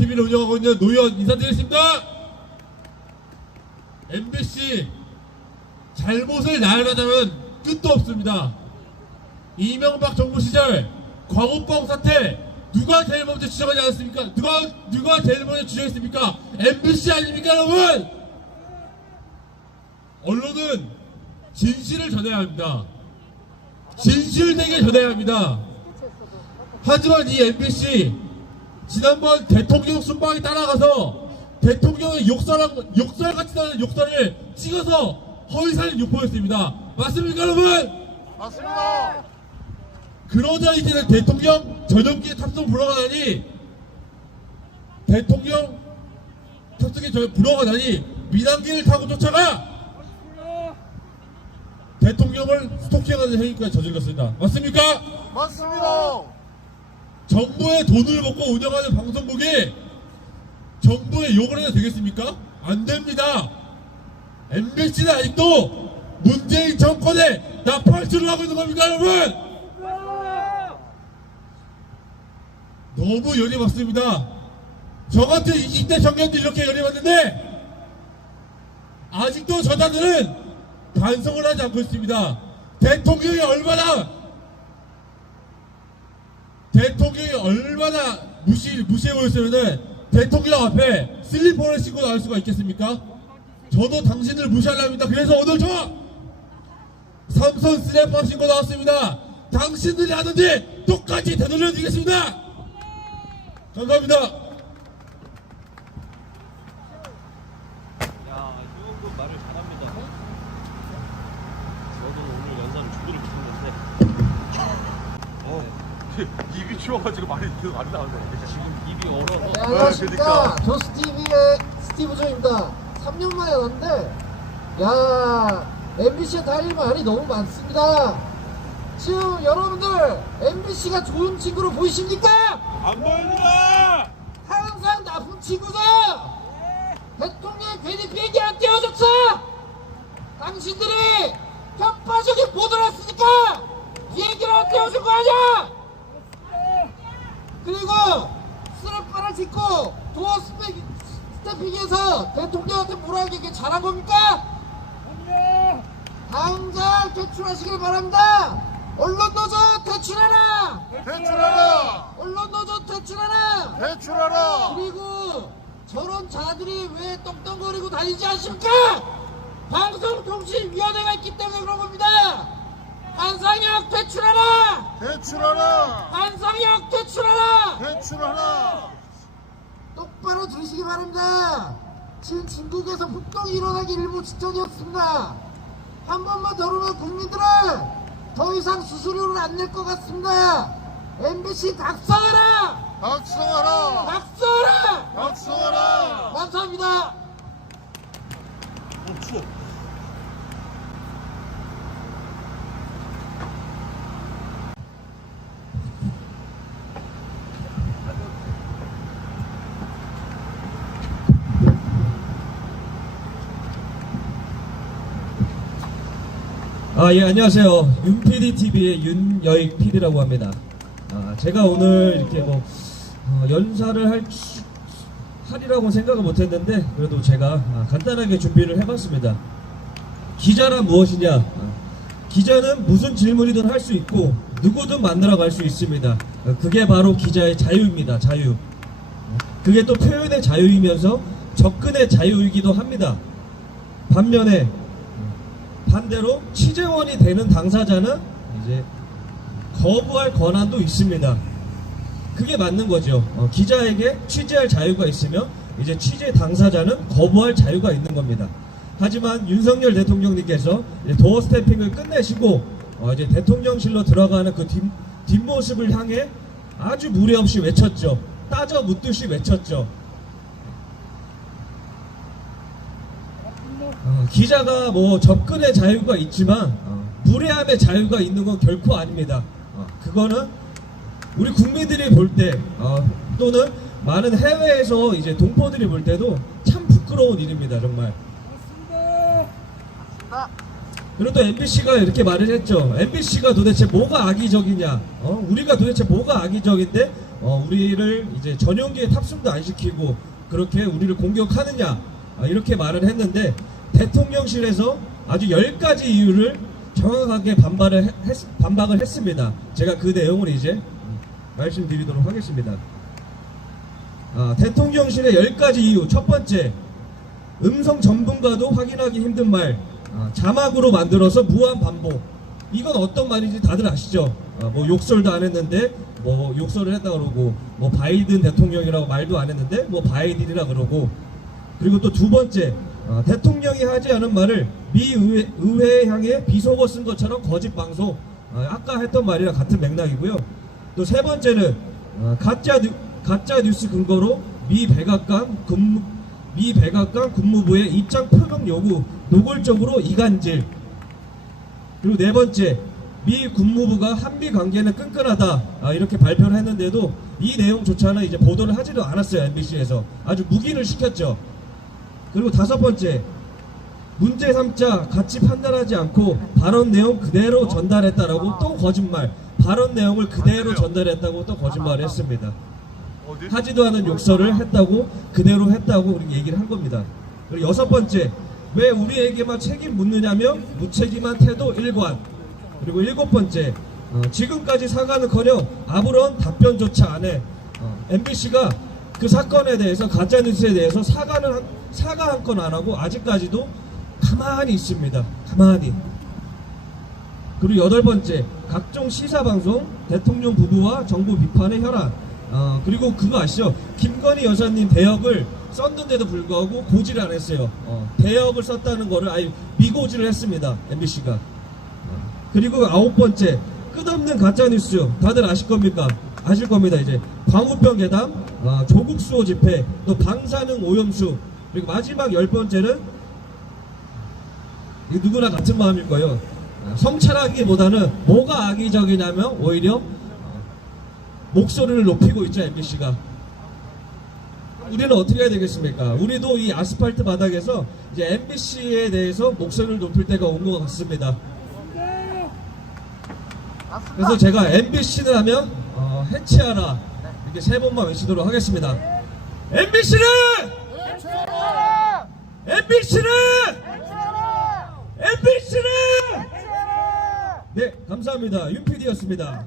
TV를 운영하고 있는 노현 인사드리겠습니다. MBC 잘못을 나열하자면 끝도 없습니다. 이명박 정부 시절 광우병 사태 누가 제일 먼저 지적하지 않았습니까? 누가 제일 먼저 지적했습니까? MBC 아닙니까, 여러분? 언론은 진실을 전해야 합니다. 진실되게 전해야 합니다. 하지만 이 MBC 지난번 대통령 순방에 따라가서 대통령의 욕설같이 나는 욕설을 찍어서 허위사실 유포했습니다. 맞습니까, 여러분? 맞습니다. 그러자 이제는 대통령 전용기에 탑승 불허가다니 대통령 탑승에 불허가다니 민항기를 타고 쫓아가 대통령을 스토킹하는 행위까지 저질렀습니다. 맞습니까? 맞습니다. 정부의 돈을 먹고 운영하는 방송국이 정부의 욕을 해도 되겠습니까? 안 됩니다. MBC는 아직도 문재인 정권에 나팔질을 하고 있는 겁니까, 여러분? 너무 열이 받습니다. 저 같은 20대 청년도 이렇게 열이 받는데 아직도 저자들은 반성을 하지 않고 있습니다. 대통령이 얼마나 무시해 보였으면은 대통령 앞에 슬리퍼를 신고 나올 수가 있겠습니까? 저도 당신을 무시하려합니다. 그래서 오늘 저 삼선 슬리퍼 신고 나왔습니다. 당신들이 하는데 똑같이 되돌려드리겠습니다. 감사합니다. 야, 이용도 말을 잘합니다. 저도 오늘 연사를 준비를 못했는데 입이 추워가지고 말이 계속 안 나오네. 지금 입이 얼어서 네, 안녕하십니까. 그러니까. 조스TV의 스티브 조입니다. 3년 만에 왔는데, 야, MBC한테 할 말이 너무 많습니다. 지금 여러분들, MBC가 좋은 친구로 보이십니까? 안 보입니다. 항상 나쁜 친구다! 대통령이 괜히 비행기 안 띄워줬어! 당신들이 편파적인 보도를 했으니까 비행기를 안 띄워준 거 아니야! 그리고 스냅바를 짓고 도어 스태핑에서 대통령한테 뭐라 하게 잘한 겁니까? 당장 퇴출하시길 바랍니다. 언론노조 퇴출하라. 대출하라. 언론노조 퇴출하라. 대출하라. 그리고 저런 자들이 왜 떵떵거리고 다니지 않습니까? 방송통신위원회가 있기 때문에 그런 겁니다. 한상혁 퇴출하라. 대출하라. 한상혁 퇴출하라. 대출하라. 똑바로 들으시기 바랍니다. 지금 중국에서 폭동이 일어나기 일부 직전이었습니다. 한 번만 더 오면 국민들은 더 이상 수수료를 안 낼 것 같습니다. MBC 각성하라! 각성하라. 각성하라! 각성하라. 감사합니다. 추워. 예, 안녕하세요. 윤PDTV의 윤여익 PD라고 합니다. 제가 오늘 이렇게 연사를 하리라고 생각을 못했는데, 그래도 제가 간단하게 준비를 해봤습니다. 기자란 무엇이냐? 기자는 무슨 질문이든 할 수 있고, 누구든 만나러 갈 수 있습니다. 그게 바로 기자의 자유입니다. 자유. 그게 또 표현의 자유이면서 접근의 자유이기도 합니다. 반대로 취재원이 되는 당사자는 이제 거부할 권한도 있습니다. 그게 맞는 거죠. 기자에게 취재할 자유가 있으면 이제 취재 당사자는 거부할 자유가 있는 겁니다. 하지만 윤석열 대통령님께서 이제 도어 스태핑을 끝내시고 이제 대통령실로 들어가는 그 뒷모습을 향해 아주 무례 없이 외쳤죠. 따져 묻듯이 외쳤죠. 기자가 접근의 자유가 있지만 무례함의 자유가 있는 건 결코 아닙니다. 그거는 우리 국민들이 볼 때 또는 많은 해외에서 이제 동포들이 볼 때도 참 부끄러운 일입니다. 정말. 그리고 또 MBC가 이렇게 말을 했죠. MBC가 도대체 뭐가 악의적이냐? 우리가 도대체 뭐가 악의적인데 우리를 이제 전용기에 탑승도 안 시키고 그렇게 우리를 공격하느냐 이렇게 말을 했는데 대통령실에서 아주 10가지 이유를 정확하게 반박을 했습니다. 제가 그 내용을 이제 말씀드리도록 하겠습니다. 대통령실의 10가지 이유. 첫 번째, 음성 전문가도 확인하기 힘든 말, 자막으로 만들어서 무한 반복. 이건 어떤 말인지 다들 아시죠? 뭐 욕설도 안 했는데 뭐 욕설을 했다 그러고, 뭐 바이든 대통령이라고 말도 안 했는데 뭐 바이든이라 그러고. 그리고 또 두 번째, 대통령이 하지 않은 말을 미 의회에 향해 비속어 쓴 것처럼 거짓 방송. 아까 했던 말이랑 같은 맥락이고요. 또 세 번째는 가짜 뉴스 근거로 미 백악관 국무부의 입장 표명 요구 노골적으로 이간질. 그리고 네 번째, 미 국무부가 한미 관계는 끈끈하다 이렇게 발표를 했는데도 이 내용조차는 이제 보도를 하지도 않았어요. MBC에서 아주 묵인을 시켰죠. 그리고 다섯 번째, 문제 삼자 같이 판단하지 않고 발언 내용 그대로 전달했다라고 또 거짓말. 발언 내용을 그대로 전달했다고 또 거짓말을 했습니다. 하지도 않은 욕설을 했다고 그대로 했다고 우리 얘기를 한 겁니다. 그리고 여섯 번째, 왜 우리에게만 책임 묻느냐며 무책임한 태도 일관. 그리고 일곱 번째, 지금까지 사과는커녕 아무런 답변조차 안 해. MBC가 그 사건에 대해서, 가짜뉴스에 대해서 사과 한 건 안 하고 아직까지도 가만히 있습니다. 가만히. 그리고 여덟 번째, 각종 시사방송 대통령 부부와 정부 비판의 혈안. 그리고 그거 아시죠? 김건희 여사님 대역을 썼는데도 불구하고 고지를 안 했어요. 대역을 썼다는 거를 아예 미고지를 했습니다. MBC가. 그리고 아홉 번째, 끝없는 가짜뉴스. 다들 아실 겁니까? 아실 겁니다. 이제 광우병 괴담, 조국 수호 집회, 또 방사능 오염수. 그리고 마지막 열 번째는 누구나 같은 마음일 거예요. 성찰하기보다는 뭐가 악의적이냐면 오히려 목소리를 높이고 있죠. MBC가. 우리는 어떻게 해야 되겠습니까? 우리도 이 아스팔트 바닥에서 이제 MBC에 대해서 목소리를 높일 때가 온 것 같습니다. 그래서 제가 MBC를 하면 해체하라 이렇게 세 번만 외치도록 하겠습니다. MBC는! MBC는! MBC는! 네, 감사합니다. 윤PD였습니다.